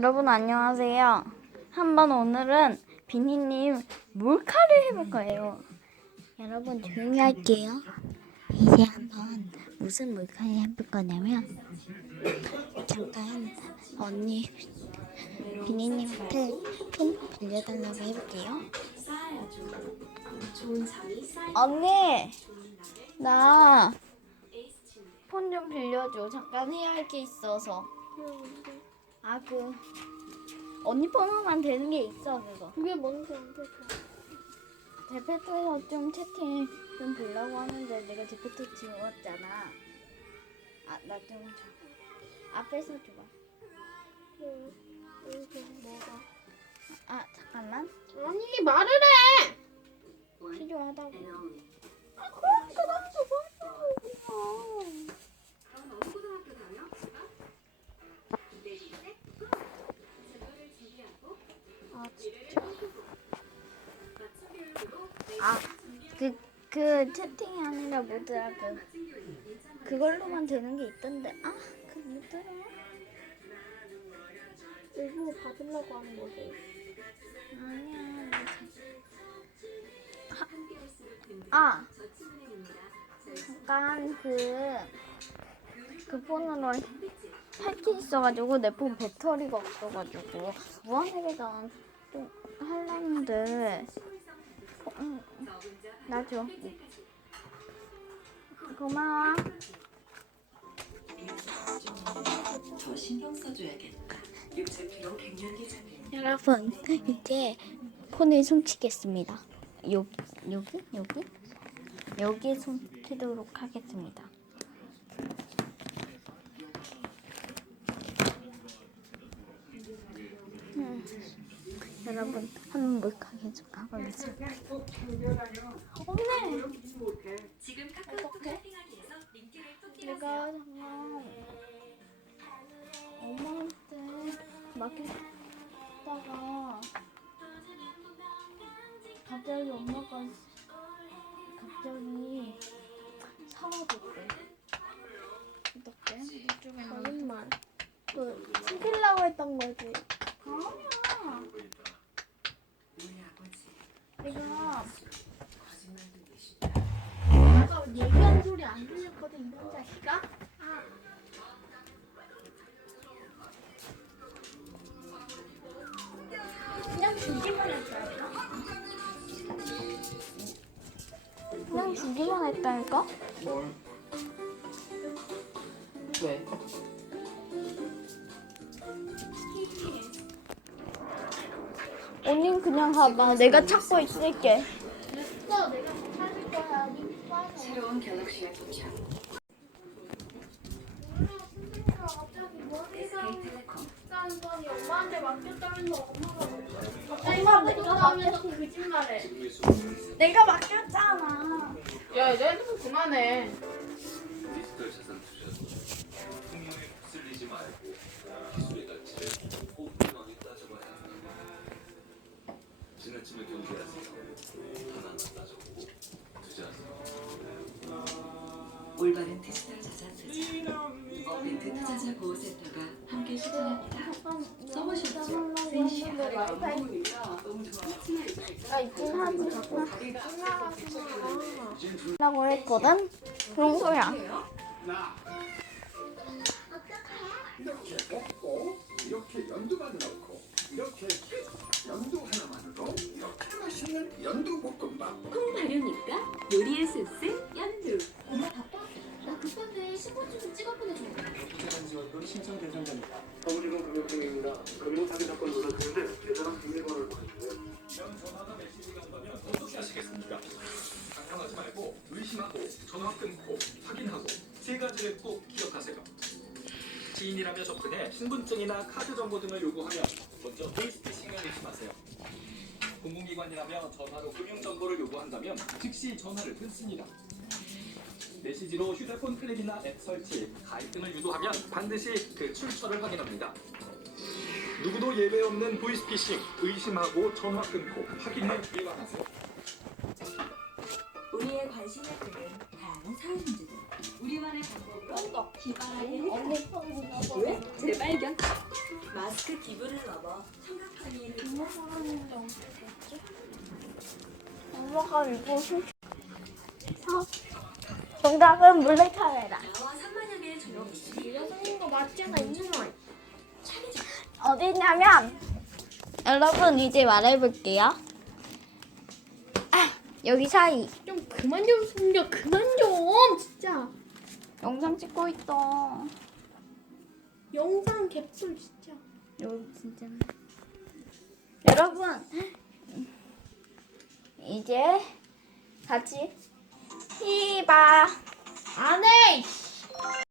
여러분 안녕하세요. 한번 오늘은 비니님 몰카를 해볼 거예요. 여러분 조용히 할게요. 이제 한번 무슨 몰카를 해볼 거냐면 잠깐 언니 비니님한테 폰 빌려달라고 해볼게요. 언니 나 폰 좀 빌려줘. 잠깐 해야 할 게 있어서. 아그 언니 폰으로만 되는 게 있어 그거. 그게 뭔지 안 돼. 제페토에서 좀 채팅 좀 보려고 하는데 내가 제페토 지웠잖아. 아나좀 앞에서 줘봐. 응. 뭐가? 아 잠깐만 아니 말을 해. 필요하다고. 아 그러니까 나 아 그 그 채팅이 아니라 뭐더라 그 그걸로만 되는 게 있던데 아 그 뭐더라. 일부러 받으려고 하는 거지. 아니야. 하- 아, 잠깐 그, 그 폰으로 할게 있어가지고 내 폰 배터리가 없어가지고 무한회계단 좀 하려는데 어, 음, 나줘. 고마워. 더 신경 써줘야겠다. 여러분 이제 폰을 훔치겠습니다. 여기 여기 여기 여기 훔치도록 하겠습니다. 여러분 한번 몰카게 좀 가보겠습니다. 오늘 지금 카카오톡 내가. 잠깐 엄마한테 맡겼다가 갑자기 엄마가 갑자기 사라졌대. 어떡해? 거짓말. 너 숨기려고 했던 거지. 아니야. 우리 아버지 내가 거짓말도 내신다. 아까 얘기한 소리 안 들렸거든 이런 자식아. 아. 그냥 주기만 했다니까? 왜? 언니 그냥 가봐. 내가 찾고 있을게. 됐어 내가 찾을 거야. 니. 새로운 갤럭시에 도착. 갑자기 머리가 SK텔레콤. 비싼 거니 엄마한테 맡겼다면서 엄마가 갑자기 엄마 맡겼다면서 거짓말해. 내가 맡겼잖아. 야 이제 핸드폰 그만해 디지털 자산 투자 풍요에 휩쓸리지 말고 기술의 가치를 꼼꼼하게 따져봐야 합니다. 지나치면 경계하세요. 하나하나 따져보고 투자하세요. 올바른 디지털 자산 투자. 업비트 투자자 보호센터가 함께 추진합니다. 나 하지. 라고 했거든? 그런 거야. 이렇게 먹고 이렇게 연두만 넣고 이렇게 연두 하나만으로 이렇게 맛있는 연두 볶음밥 콩 발효니까 요리의 소스 연두. 나 급한데 신분 좀 찍어 보내줘. 부재단 지원금 신청 대상자입니다. 금융팀입니다. 금융 사기 사건 조사 중인데 계좌랑 비밀번호를 보내주세요. 이런 전화가 메시지가 온다면 어떻게 하시겠습니까? 당황하지 말고 의심하고 전화 끊고 확인하고 세 가지를 꼭 기억하세요. 지인이라며 접근해 신분증이나 카드 정보 등을 요구하면 먼저 보이스피싱을 의심하세요. 공공기관이라며 전화로 금융 정보를 요구한다면 즉시 전화를 끊습니다. 메시지로 휴대폰 클릭이나 앱 설치, 가입 등을 유도하면 반드시 그 출처를 확인합니다. 누구도 예외 없는 보이스피싱 의심하고 전화 끊고 확인해 예방하세요. 우리의 관심을 끄는 다양한 사회 문제들. 우리만의 방법으로 기발하게 언니 폰이 나봐. 왜? 재발견. 마스크 기부를 넘어 청각장애인을 엄마가 하는데 어떻게 됐지? 엄마가 이거 훔쳐. 정답은 몰래카메라. 나와 3만여 개의 조명이 있으니 이거 맞잖아 이놈아. 어디냐면 여러분 이제 말해볼게요. 아, 여기 사이 좀 그만 좀 숨겨 그만 좀 진짜. 영상 찍고 있어. 영상 캡슐 진짜. 여기 진짜. 여러분 이제 같이 히바 안해.